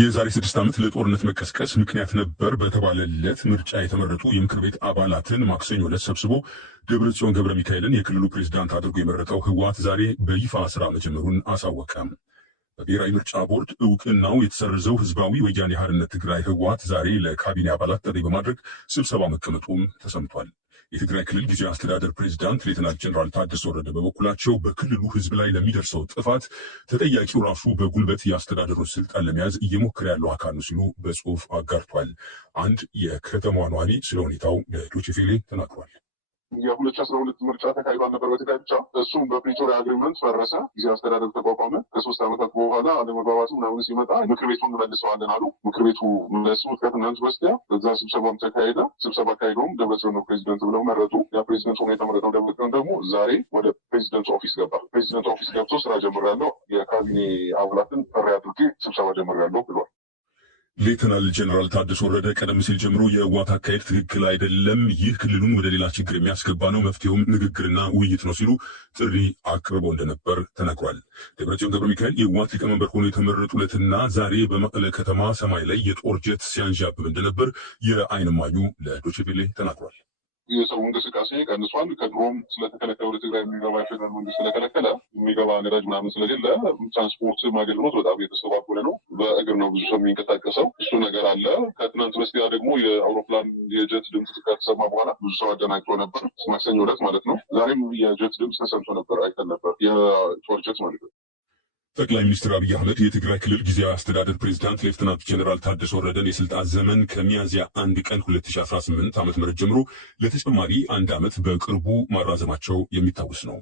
የዛሬ 6 ዓመት ለጦርነት መቀስቀስ ምክንያት ነበር በተባለለት ምርጫ የተመረጡ የምክር ቤት አባላትን ማክሰኞ ዕለት ሰብስቦ ደብረጽዮን ገብረ ሚካኤልን የክልሉ ፕሬዝዳንት አድርጎ የመረጠው ህወሓት ዛሬ በይፋ ስራ መጀመሩን አሳወቀ። በብሔራዊ ምርጫ ቦርድ እውቅናው የተሰረዘው ህዝባዊ ወያኔ ሓርነት ትግራይ ህወሓት ዛሬ ለካቢኔ አባላት ጥሪ በማድረግ ስብሰባ መቀመጡም ተሰምቷል። የትግራይ ክልል ጊዜያዊ አስተዳደር ፕሬዝዳንት ሌተናል ጀነራል ታደሰ ወረደ በበኩላቸው በክልሉ ህዝብ ላይ ለሚደርሰው ጥፋት ተጠያቂው ራሱ በጉልበት የአስተዳደሩን ስልጣን ለመያዝ እየሞከረ ያለው አካል ነው ሲሉ በጽሁፍ አጋርቷል። አንድ የከተማዋ ነዋሪ ስለ ሁኔታው ለዶይቼ ቬለ ተናግሯል። የ2012 ምርጫ ተካሂዷል ነበር በትግራይ ብቻ። እሱም በፕሪቶሪያ አግሪመንት ፈረሰ። ጊዜያዊ አስተዳደር ተቋቋመ። ከ3 ዓመታት በኋላ አለመግባባቱ ምናምን ሲመጣ ምክር ቤቱን እንመልሰዋለን አሉ። ምክር ቤቱ መለሱ። ከትናንት በስቲያ እዛ ስብሰባም ተካሄደ። ስብሰባ አካሄደውም ደብረጽዮን ነው ፕሬዚደንት ብለው መረጡ። ያ ፕሬዚደንት ሆኖ የተመረጠው ደብረጽዮን ደግሞ ዛሬ ወደ ፕሬዚደንት ኦፊስ ገባ። ፕሬዚደንት ኦፊስ ገብቶ ስራ ጀምሬያለሁ፣ የካቢኔ አባላትን ጥሪ አድርጌ ስብሰባ ጀምሬያለሁ ብሏል። ሌተናል ጀነራል ታደሰ ወረደ ቀደም ሲል ጀምሮ የህወሓት አካሄድ ትክክል አይደለም፣ ይህ ክልሉን ወደ ሌላ ችግር የሚያስገባ ነው፣ መፍትሄውም ንግግርና ውይይት ነው ሲሉ ጥሪ አቅርበው እንደነበር ተነግሯል። ደብረጽዮን ገብረ ሚካኤል የህወሓት ሊቀመንበር ሆኖ የተመረጡ ዕለትና ዛሬ በመቀለ ከተማ ሰማይ ላይ የጦር ጀት ሲያንዣብብ እንደነበር የዓይን እማኙ ለዶይቼ ቬለ ተናግሯል። የሰው እንቅስቃሴ ቀንሷል። ከድሮም ስለተከለከለ ወደ ትግራይ የሚገባ የፌደራል መንግስት ስለከለከለ የሚገባ ነዳጅ ምናምን ስለሌለ ትራንስፖርት አገልግሎት በጣም እየተስተጓጎለ ነው። በእግር ነው ብዙ ሰው የሚንቀሳቀሰው። እሱ ነገር አለ። ከትናንት በስቲያ ደግሞ የአውሮፕላን የጀት ድምፅ ከተሰማ በኋላ ብዙ ሰው አደናግጦ ነበር። ማክሰኞ ዕለት ማለት ነው። ዛሬም የጀት ድምፅ ተሰምቶ ነበር፣ አይተን ነበር። የጦር ጀት ማለት ነው። ጠቅላይ ሚኒስትር አብይ አህመድ የትግራይ ክልል ጊዜያዊ አስተዳደር ፕሬዝዳንት ሌፍተናንት ጀነራል ታደሰ ወረደን የስልጣን ዘመን ከሚያዝያ 1 ቀን 2018 ዓ.ም ጀምሮ ለተጨማሪ 1 ዓመት በቅርቡ ማራዘማቸው የሚታወስ ነው።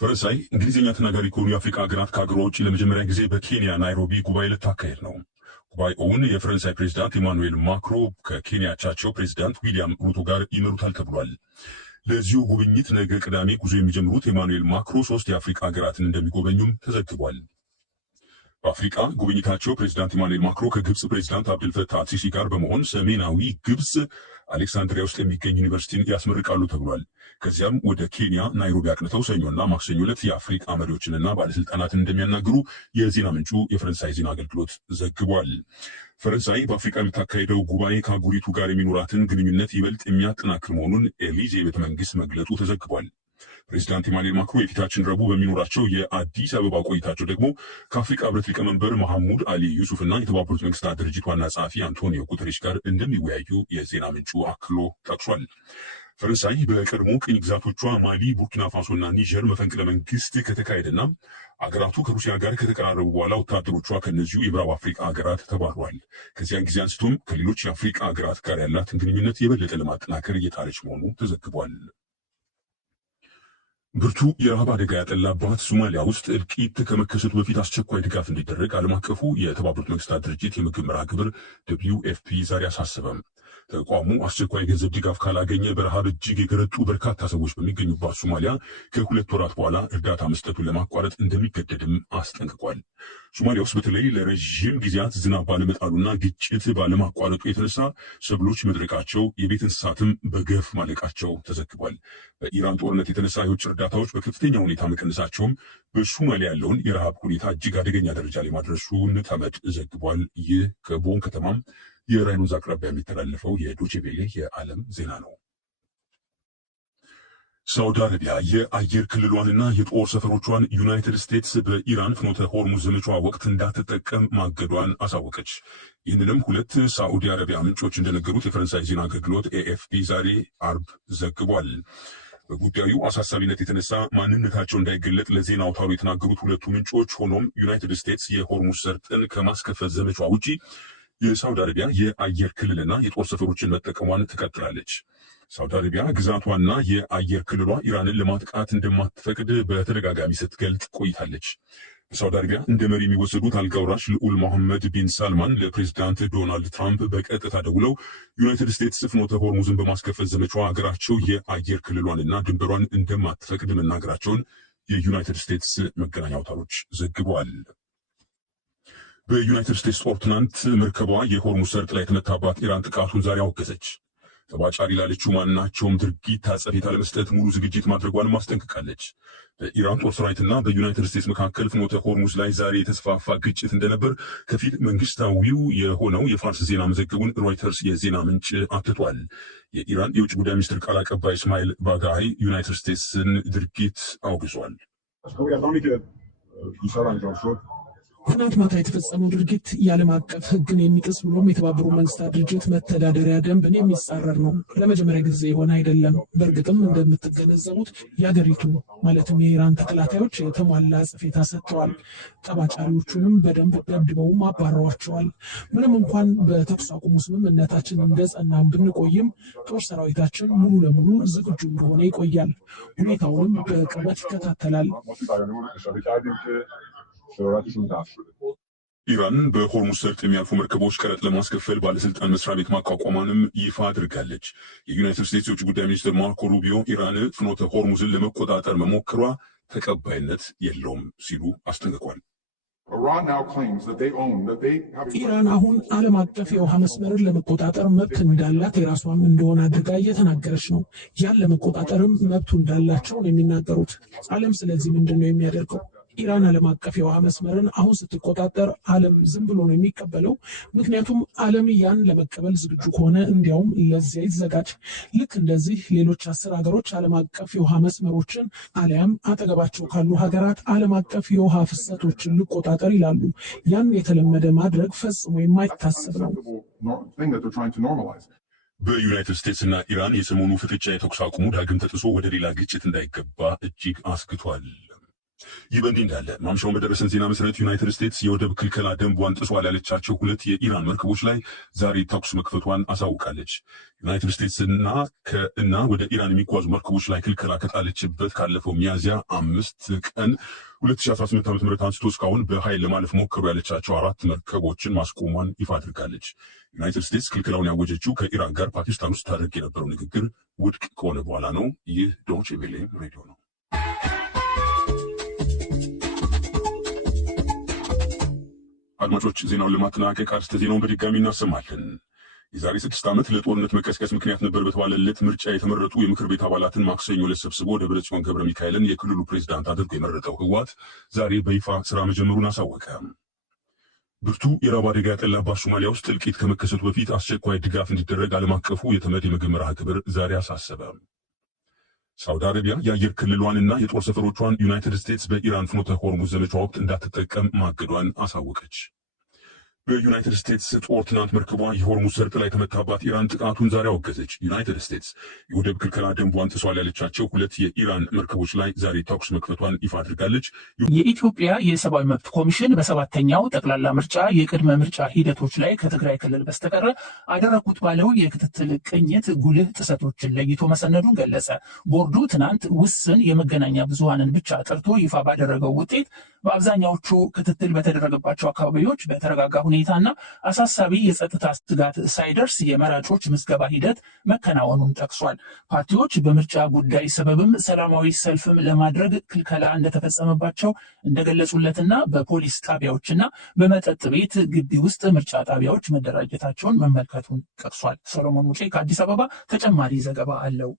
ፈረንሳይ እንግሊዝኛ ተናጋሪ ከሆኑ የአፍሪካ ሀገራት ከሀገሯ ውጭ ለመጀመሪያ ጊዜ በኬንያ ናይሮቢ ጉባኤ ልታካሄድ ነው። ጉባኤውን የፈረንሳይ ፕሬዝዳንት ኢማኑኤል ማክሮ ከኬንያ አቻቸው ፕሬዝዳንት ዊሊያም ሩቶ ጋር ይመሩታል ተብሏል። ለዚሁ ጉብኝት ነገ ቅዳሜ ጉዞ የሚጀምሩት ኢማኑኤል ማክሮ 3 የአፍሪካ ሀገራትን እንደሚጎበኙም ተዘግቧል። በአፍሪካ ጉብኝታቸው ፕሬዝዳንት ኢማኑኤል ማክሮ ከግብጽ ፕሬዝዳንት አብዱልፈታህ አልሲሲ ጋር በመሆን ሰሜናዊ ግብጽ አሌክሳንድሪያ ውስጥ የሚገኝ ዩኒቨርሲቲን ያስመርቃሉ ተብሏል። ከዚያም ወደ ኬንያ ናይሮቢ አቅንተው ሰኞና ማክሰኞ ዕለት የአፍሪካ መሪዎችንና ባለስልጣናትን እንደሚያናግሩ የዜና ምንጩ የፈረንሳይ ዜና አገልግሎት ዘግቧል። ፈረንሳይ በአፍሪካ የምታካሄደው ጉባኤ ከአህጉሪቱ ጋር የሚኖራትን ግንኙነት ይበልጥ የሚያጠናክር መሆኑን ኤሊዜ ቤተ መንግስት መግለጡ ተዘግቧል። ፕሬዚዳንት ኢማኑኤል ማክሮ የፊታችን ረቡዕ በሚኖራቸው የአዲስ አበባ ቆይታቸው ደግሞ ከአፍሪካ ህብረት ሊቀመንበር መሐሙድ አሊ ዩሱፍና የተባበሩት መንግስታት ድርጅት ዋና ጸሐፊ አንቶኒዮ ጉተሬሽ ጋር እንደሚወያዩ የዜና ምንጩ አክሎ ጠቅሷል። ፈረንሳይ በቀድሞ ቅኝ ግዛቶቿ ማሊ፣ ቡርኪና ፋሶና ኒጀር መፈንቅለ መንግስት ከተካሄደና አገራቱ ከሩሲያ ጋር ከተቀራረቡ በኋላ ወታደሮቿ ከእነዚሁ የምዕራብ አፍሪካ ሀገራት ተባረዋል። ከዚያን ጊዜ አንስቶም ከሌሎች የአፍሪካ ሀገራት ጋር ያላትን ግንኙነት የበለጠ ለማጠናከር እየጣረች መሆኑ ተዘግቧል። ብርቱ የረሃብ አደጋ ያጠላባት ሶማሊያ ውስጥ እልቂት ከመከሰቱ በፊት አስቸኳይ ድጋፍ እንዲደረግ ዓለም አቀፉ የተባበሩት መንግስታት ድርጅት የምግብ መርሃ ግብር WFP ዛሬ አሳሰበም። ተቋሙ አስቸኳይ ገንዘብ ድጋፍ ካላገኘ በረሃብ እጅግ የገረጡ በርካታ ሰዎች በሚገኙባት ሶማሊያ ከ2 ወራት በኋላ እርዳታ መስጠቱን ለማቋረጥ እንደሚገደድም አስጠንቅቋል። ሶማሊያ ውስጥ በተለይ ለረዥም ጊዜያት ዝናብ ባለመጣሉና ግጭት ባለማቋረጡ የተነሳ ሰብሎች መድረቃቸው፣ የቤት እንስሳትም በገፍ ማለቃቸው ተዘግቧል። በኢራን ጦርነት የተነሳ የውጭ እርዳታዎች በከፍተኛ ሁኔታ መቀነሳቸውም በሶማሊያ ያለውን የረሃብ ሁኔታ እጅግ አደገኛ ደረጃ ላይ ማድረሱን ተመድ ዘግቧል። ይህ ከቦን ከተማም የራይን ወንዝ አቅራቢያ የሚተላለፈው የዶይቼ ቬለ የዓለም ዜና ነው። ሳውዲ አረቢያ የአየር ክልሏንና የጦር ሰፈሮቿን ዩናይትድ ስቴትስ በኢራን ፍኖተ ሆርሙዝ ዘመቻ ወቅት እንዳትጠቀም ማገዷን አሳወቀች። ይህንንም 2 ሳዑዲ አረቢያ ምንጮች እንደነገሩት የፈረንሳይ ዜና አገልግሎት AFP ዛሬ አርብ ዘግቧል። በጉዳዩ አሳሳቢነት የተነሳ ማንነታቸው እንዳይገለጥ ለዜና አውታሩ የተናገሩት 2ቱ ምንጮች ሆኖም ዩናይትድ ስቴትስ የሆርሙዝ ሰርጥን ከማስከፈት ዘመቻ ውጪ የሳውዲ አረቢያ የአየር ክልልና የጦር ሰፈሮችን መጠቀሟን ትቀጥላለች። ሳውዲ አረቢያ ግዛቷና የአየር ክልሏ ኢራንን ለማጥቃት እንደማትፈቅድ በተደጋጋሚ ስትገልጽ ቆይታለች። በሳውዲ አረቢያ እንደ መሪ የሚወሰዱት አልጋውራሽ ልዑል መሐመድ ቢን ሳልማን ለፕሬዝዳንት ዶናልድ ትራምፕ በቀጥታ ደውለው ዩናይትድ ስቴትስ ፍኖተ ሆርሙዝን በማስከፈት ዘመቻዋ ሀገራቸው የአየር ክልሏንና ድንበሯን እንደማትፈቅድ መናገራቸውን የዩናይትድ ስቴትስ መገናኛ አውታሮች ዘግበዋል። በዩናይትድ ስቴትስ ጦር ትናንት መርከቧ የሆርሙዝ ሰርጥ ላይ የተመታባት ኢራን ጥቃቱን ዛሬ አወገዘች። ጠባጫሪ ላለችው ማናቸውም ድርጊት አጸፋ ለመስጠት ሙሉ ዝግጅት ማድረጓን ማስጠንቅቃለች። በኢራን ጦር ሰራዊትና በዩናይትድ ስቴትስ መካከል ፍኖተ ሆርሙዝ ላይ ዛሬ የተስፋፋ ግጭት እንደነበር ከፊል መንግስታዊው የሆነው የፋርስ ዜና መዘገቡን ሮይተርስ የዜና ምንጭ አትቷል። የኢራን የውጭ ጉዳይ ሚኒስትር ቃል አቀባይ እስማኤል ባጋይ ዩናይትድ ስቴትስን ድርጊት አውግዟል። ትናንት ማታ የተፈጸመው ድርጊት የዓለም አቀፍ ሕግን የሚጥስ ብሎም የተባበሩ መንግስታት ድርጅት መተዳደሪያ ደንብን የሚጻረር ነው። ለመጀመሪያ ጊዜ የሆነ አይደለም። በእርግጥም እንደምትገነዘቡት የአገሪቱ ማለትም የኢራን ተከላካዮች የተሟላ አጸፋ ሰጥተዋል። ጠባጫሪዎቹንም በደንብ ደብድበውም አባረዋቸዋል። ምንም እንኳን በተኩስ አቁሙ ስምምነታችን እንደጸናም ብንቆይም ጦር ሰራዊታችን ሙሉ ለሙሉ ዝግጁ እንደሆነ ይቆያል። ሁኔታውንም በቅርበት ይከታተላል። ኢራን በሆርሙዝ ሰርጥ የሚያልፉ መርከቦች ቀረጥ ለማስከፈል ባለስልጣን መስሪያ ቤት ማቋቋሟንም ይፋ አድርጋለች። የዩናይትድ ስቴትስ የውጭ ጉዳይ ሚኒስትር ማርኮ ሩቢዮ ኢራን ፍኖተ ሆርሙዝን ለመቆጣጠር መሞከሯ ተቀባይነት የለውም ሲሉ አስጠንቅቋል። ኢራን አሁን ዓለም አቀፍ የውሃ መስመርን ለመቆጣጠር መብት እንዳላት የራሷም እንደሆነ አድርጋ እየተናገረች ነው። ያን ለመቆጣጠርም መብቱ እንዳላቸው ነው የሚናገሩት። ዓለም ስለዚህ ምንድን ነው የሚያደርገው? ኢራን ዓለም አቀፍ የውሃ መስመርን አሁን ስትቆጣጠር ዓለም ዝም ብሎ ነው የሚቀበለው? ምክንያቱም ዓለም ያን ለመቀበል ዝግጁ ከሆነ እንዲያውም ለዚያ ይዘጋጅ። ልክ እንደዚህ ሌሎች 10 ሀገሮች ዓለም አቀፍ የውሃ መስመሮችን አሊያም አጠገባቸው ካሉ ሀገራት ዓለም አቀፍ የውሃ ፍሰቶችን ልቆጣጠር ይላሉ። ያን የተለመደ ማድረግ ፈጽሞ የማይታሰብ ነው። በዩናይትድ ስቴትስ እና ኢራን የሰሞኑ ፍጥጫ የተኩስ አቁሙ ዳግም ተጥሶ ወደ ሌላ ግጭት እንዳይገባ እጅግ አስግቷል። ይህ በእንዲህ እንዳለ ማምሻውን በደረሰን ዜና መሰረት ዩናይትድ ስቴትስ የወደብ ክልከላ ደንቧን ጥሷል ያለቻቸው 2 የኢራን መርከቦች ላይ ዛሬ ተኩስ መክፈቷን አሳውቃለች። ዩናይትድ ስቴትስ እና ወደ ኢራን የሚጓዙ መርከቦች ላይ ክልከላ ከጣለችበት ካለፈው ሚያዝያ 5 ቀን 2018 ዓ.ም አንስቶ እስካሁን በኃይል ለማለፍ ሞከሩ ያለቻቸው 4 መርከቦችን ማስቆሟን ይፋ አድርጋለች። ዩናይትድ ስቴትስ ክልከላውን ያወጀችው ከኢራን ጋር ፓኪስታን ውስጥ ታደርግ የነበረው ንግግር ውድቅ ከሆነ በኋላ ነው። ይህ ዶይቼ ቬለ ሬዲዮ ነው። አድማጮች ዜናውን ለማጠናቀቅ አርዕስተ ዜናውን በድጋሚ እናሰማለን። የዛሬ 6 ዓመት ለጦርነት መቀስቀስ ምክንያት ነበር በተባለለት ምርጫ የተመረጡ የምክር ቤት አባላትን ማክሰኞ ዕለት ሰብስቦ ደብረጽዮን ገብረ ሚካኤልን የክልሉ ፕሬዝዳንት አድርጎ የመረጠው ህወሓት ዛሬ በይፋ ስራ መጀመሩን አሳወቀ። ብርቱ የረሃብ አደጋ ያጠላባት ሶማሊያ ውስጥ እልቂት ከመከሰቱ በፊት አስቸኳይ ድጋፍ እንዲደረግ ዓለም አቀፉ የተመድ የምግብ መርሃ ግብር ዛሬ አሳሰበ። ሳውዲ አረቢያ የአየር ክልሏንና የጦር ሰፈሮቿን ዩናይትድ ስቴትስ በኢራን ፍኖተ ሆርሙዝ ዘመቻ ወቅት እንዳትጠቀም ማገዷን አሳወቀች። በዩናይትድ ስቴትስ ጦር ትናንት መርከቧ የሆርሙዝ ሰርጥ ላይ ከመታባት ኢራን ጥቃቱን ዛሬ አወገዘች። ዩናይትድ ስቴትስ የወደብ ክልከላ ደንቧን ጥሷል ያለቻቸው 2 የኢራን መርከቦች ላይ ዛሬ ተኩስ መክፈቷን ይፋ አድርጋለች። የኢትዮጵያ የሰብአዊ መብት ኮሚሽን በ7ኛው ጠቅላላ ምርጫ የቅድመ ምርጫ ሂደቶች ላይ ከትግራይ ክልል በስተቀረ አደረኩት ባለው የክትትል ቅኝት ጉልህ ጥሰቶችን ለይቶ መሰነዱን ገለጸ። ቦርዱ ትናንት ውስን የመገናኛ ብዙሃንን ብቻ ጠርቶ ይፋ ባደረገው ውጤት በአብዛኛዎቹ ክትትል በተደረገባቸው አካባቢዎች በተረጋጋ ሁኔታና አሳሳቢ የጸጥታ ስጋት ሳይደርስ የመራጮች ምዝገባ ሂደት መከናወኑን ጠቅሷል። ፓርቲዎች በምርጫ ጉዳይ ሰበብም ሰላማዊ ሰልፍም ለማድረግ ክልከላ እንደተፈጸመባቸው እንደገለጹለትና በፖሊስ ጣቢያዎችና በመጠጥ ቤት ግቢ ውስጥ ምርጫ ጣቢያዎች መደራጀታቸውን መመልከቱን ጠቅሷል። ሰሎሞን ሙጬ ከአዲስ አበባ ተጨማሪ ዘገባ አለው።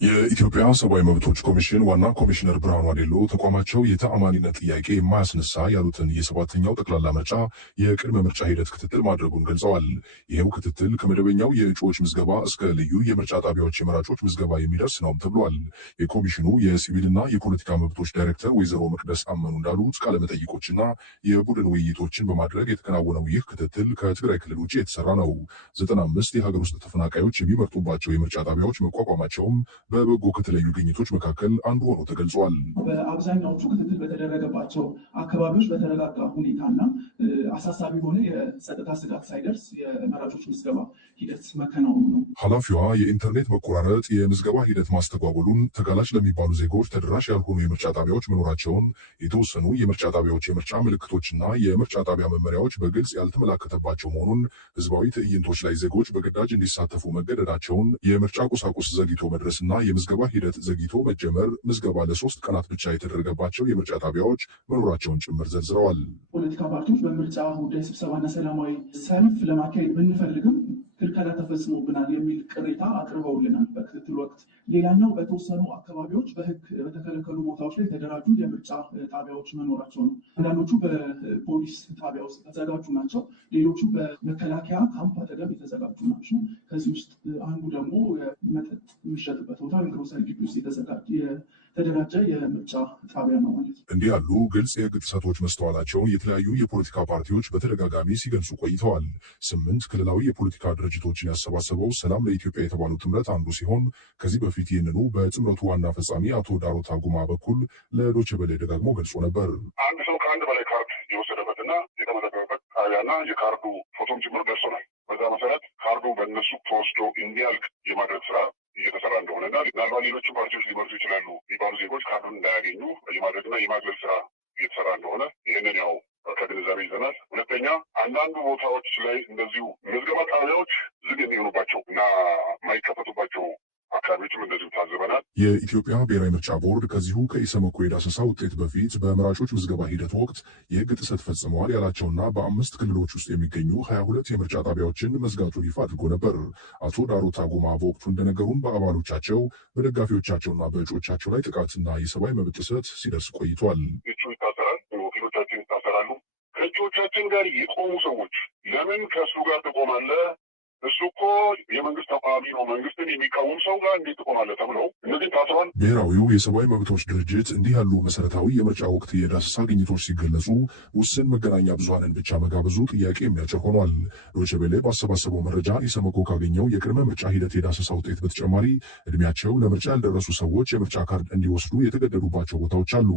የኢትዮጵያ ሰብአዊ መብቶች ኮሚሽን ዋና ኮሚሽነር ብርሃኑ አዴሎ ተቋማቸው የተአማኒነት ጥያቄ የማያስነሳ ያሉትን የ7ኛው ጠቅላላ ምርጫ የቅድመ ምርጫ ሂደት ክትትል ማድረጉን ገልጸዋል። ይህው ክትትል ከመደበኛው የእጩዎች ምዝገባ እስከ ልዩ የምርጫ ጣቢያዎች የመራጮች ምዝገባ የሚደርስ ነውም ተብሏል። የኮሚሽኑ የሲቪልና የፖለቲካ መብቶች ዳይሬክተር ወይዘሮ መቅደስ አመኑ እንዳሉት ቃለመጠይቆችና የቡድን ውይይቶችን በማድረግ የተከናወነው ይህ ክትትል ከትግራይ ክልል ውጭ የተሰራ ነው። 95 የሀገር ውስጥ ተፈናቃዮች የሚመርጡባቸው የምርጫ ጣቢያዎች መቋቋማቸውም በበጎ ከተለዩ ግኝቶች መካከል አንዱ ሆኖ ተገልጿል። በአብዛኛዎቹ ክትትል በተደረገባቸው አካባቢዎች በተረጋጋ ሁኔታና አሳሳቢ ሆነ የጸጥታ ስጋት ሳይደርስ የመራጮች ምዝገባ ሂደት መከናወኑ ነው። ኃላፊዋ የኢንተርኔት መቆራረጥ የምዝገባ ሂደት ማስተጓጎሉን፣ ተጋላጭ ለሚባሉ ዜጎች ተደራሽ ያልሆኑ የምርጫ ጣቢያዎች መኖራቸውን፣ የተወሰኑ የምርጫ ጣቢያዎች የምርጫ ምልክቶችና የምርጫ ጣቢያ መመሪያዎች በግልጽ ያልተመላከተባቸው መሆኑን፣ ህዝባዊ ትዕይንቶች ላይ ዜጎች በግዳጅ እንዲሳተፉ መገደዳቸውን፣ የምርጫ ቁሳቁስ ዘግይቶ መድረስና የምዝገባ ሂደት ዘግይቶ መጀመር፣ ምዝገባ ለ3 ቀናት ብቻ የተደረገባቸው የምርጫ ጣቢያዎች መኖራቸውን ጭምር ዘርዝረዋል። ፖለቲካ ፓርቲዎች በምርጫ ጉዳይ ስብሰባና ሰላማዊ ሰልፍ ለማካሄድ ብንፈልግም ክልከላ ተፈጽሞብናል የሚል ቅሬታ አቅርበውልናል በክትትል ወቅት። ሌላኛው በተወሰኑ አካባቢዎች በሕግ በተከለከሉ ቦታዎች ላይ የተደራጁ የምርጫ ጣቢያዎች መኖራቸው ነው። አንዳንዶቹ በፖሊስ ጣቢያ ውስጥ የተዘጋጁ ናቸው። ሌሎቹ በመከላከያ ካምፕ አጠገብ የተዘጋጁ ናቸው። ከዚህ ውስጥ አንዱ ደግሞ መጠጥ የሚሸጥበት ቦታ ግሮሰሪ ግቢ ውስጥ የተደራጀ የምርጫ ጣቢያ ነው ማለት ነው። እንዲህ ያሉ ግልጽ የሕግ ጥሰቶች መስተዋላቸውን የተለያዩ የፖለቲካ ፓርቲዎች በተደጋጋሚ ሲገልጹ ቆይተዋል። 8 ክልላዊ የፖለቲካ ድርጅቶችን ያሰባሰበው ሰላም ለኢትዮጵያ የተባለው ጥምረት አንዱ ሲሆን ከዚህ በፊት ይህንኑ በጥምረቱ ዋና ፈጻሚ አቶ ዳሮታ ጉማ በኩል ለዶይቼ ቬለ ደጋግሞ ገልጾ ነበር። አንድ ሰው ከአንድ በላይ ካርድ የወሰደበትና የተመዘገበበት ጣቢያና የካርዱ ፎቶም ጭምር ደርሶናል። በዛ መሰረት ካርዱ በእነሱ ተወስዶ እንዲያልቅ የማድረግ ስራ እየተሰራ እንደሆነና ምናልባት ሌሎቹ ፓርቲዎች ሊመርጡ ይችላሉ የሚባሉ ዜጎች ካርዱን እንዳያገኙ የማድረግና የማግለል ስራ እየተሰራ እንደሆነ ይህንን ያው ከግንዛቤ ይዘናል። ሁለተኛ አንዳንዱ ቦታዎች ላይ እንደዚሁ ምዝገባ ጣቢያዎች ዝግ የሚሆኑባቸው እና የማይከፈቱባቸው አካባቢዎችም እንደዚሁ ታዝበናል። የኢትዮጵያ ብሔራዊ ምርጫ ቦርድ ከዚሁ ከኢሰመኮ የዳሰሳ ውጤት በፊት በመራጮች ምዝገባ ሂደት ወቅት የሕግ ጥሰት ፈጽመዋል ያላቸውና በ5 ክልሎች ውስጥ የሚገኙ 22 የምርጫ ጣቢያዎችን መዝጋቱን ይፋ አድርጎ ነበር። አቶ ዳሮታ ጉማ በወቅቱ እንደነገሩን በአባሎቻቸው በደጋፊዎቻቸውና በእጩዎቻቸው ላይ ጥቃትና የሰብአዊ መብት ጥሰት ሲደርስ ቆይቷል። እጩ ይታሰራል፣ ወኪሎቻችን ይታሰራሉ። ከእጩዎቻችን ጋር የቆሙ ሰዎች ለምን ከእሱ ጋር ትቆማለህ? እሱ እኮ የመንግስት ተቃዋሚ ነው፣ መንግስትን የሚቃወም ሰው ጋር እንዴት ትቆማለህ? ተብለው እነዚህ ታስሯል። ብሔራዊው የሰብአዊ መብቶች ድርጅት እንዲህ ያሉ መሰረታዊ የምርጫ ወቅት የዳሰሳ ግኝቶች ሲገለጹ ውስን መገናኛ ብዙሃንን ብቻ መጋበዙ ጥያቄ የሚያጭር ሆኗል። ዶይቼ ቬለ ባሰባሰበው መረጃ ኢሰመኮ ካገኘው የቅድመ ምርጫ ሂደት የዳሰሳ ውጤት በተጨማሪ እድሜያቸው ለምርጫ ያልደረሱ ሰዎች የምርጫ ካርድ እንዲወስዱ የተገደዱባቸው ቦታዎች አሉ።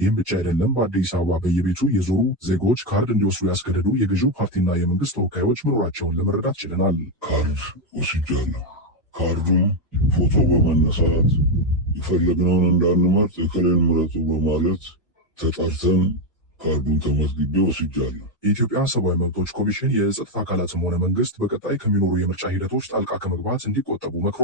ይህም ብቻ አይደለም። በአዲስ አበባ በየቤቱ የዞሩ ዜጎች ካርድ እንዲወስዱ ያስገደዱ የገዢው ፓርቲና የመንግስት ተወካዮች መኖራቸውን ለመረዳት ችለናል። ካርድ ወስጃለሁ። ካርዱም ፎቶ በመነሳት የፈለግነውን እንዳንመርጥ የከሌን ምረጡ በማለት ተጠርተን ካርዱን ተመዝግቤ ወስጃለሁ። የኢትዮጵያ ሰብአዊ መብቶች ኮሚሽን የጸጥታ አካላትም ሆነ መንግስት በቀጣይ ከሚኖሩ የምርጫ ሂደቶች ጣልቃ ከመግባት እንዲቆጠቡ መክሯል።